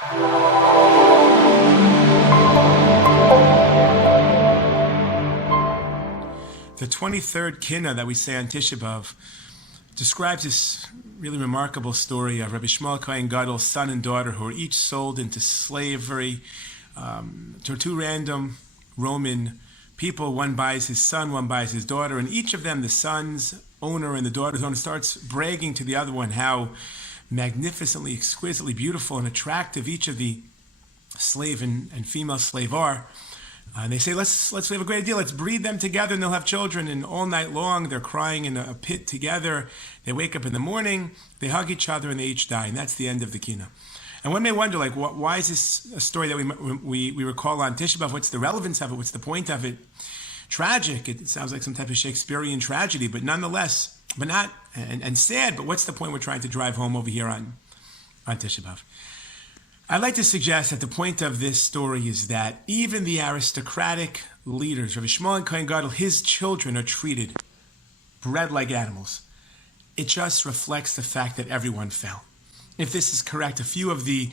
The 23rd Kinnah that we say on Tisha B'Av describes this really remarkable story of Rabbi Shmuel Kohen Gadol's son and daughter who were each sold into slavery to two random Roman people. One buys his son, one buys his daughter, and each of them, the son's owner and the daughter's owner, starts bragging to the other one how magnificently, exquisitely beautiful and attractive each of the slave and female slave are. And they say, let's have a great deal. Let's breed them together and they'll have children. And all night long, they're crying in a pit together. They wake up in the morning, they hug each other, and they each die. And that's the end of the Kinnah. And one may wonder, why is this a story that we recall on Tisha B'Av? What's the relevance of it? What's the point of it? Tragic. It sounds like some type of Shakespearean tragedy, but nonetheless, but not, and sad. But what's the point we're trying to drive home over here on Tisha B'Av? I'd like to suggest that the point of this story is that even the aristocratic leaders, Rabbi Shmuel Kohen Gadol, his children are bred like animals. It just reflects the fact that everyone fell. If this is correct, a few of the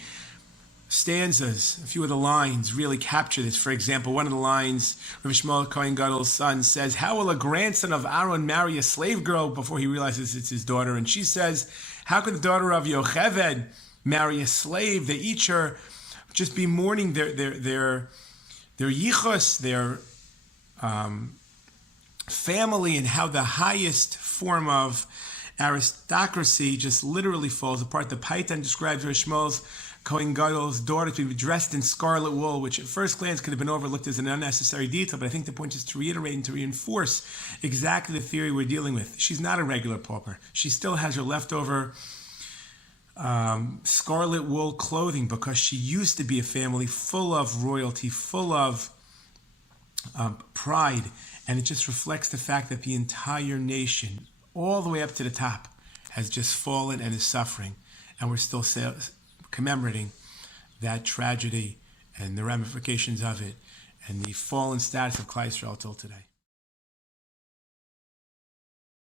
stanzas, a few of the lines really capture this. For example, one of the lines, Rabbi Shmuel Kohen Gadol's son says, "How will a grandson of Aaron marry a slave girl?" before he realizes it's his daughter. And she says, "How could the daughter of Yocheved marry a slave?" They each are just be mourning their yichus, their family, and how the highest form of aristocracy just literally falls apart. The Paitan describes Rabbi Shmuel Kohen Gadol's daughter to be dressed in scarlet wool, which at first glance could have been overlooked as an unnecessary detail, but I think the point is to reiterate and to reinforce exactly the theory we're dealing with. She's not a regular pauper. She still has her leftover scarlet wool clothing because she used to be a family full of royalty, full of pride, and it just reflects the fact that the entire nation, all the way up to the top, has just fallen and is suffering, and we're still commemorating that tragedy and the ramifications of it and the fallen status of Klal Yisrael till today.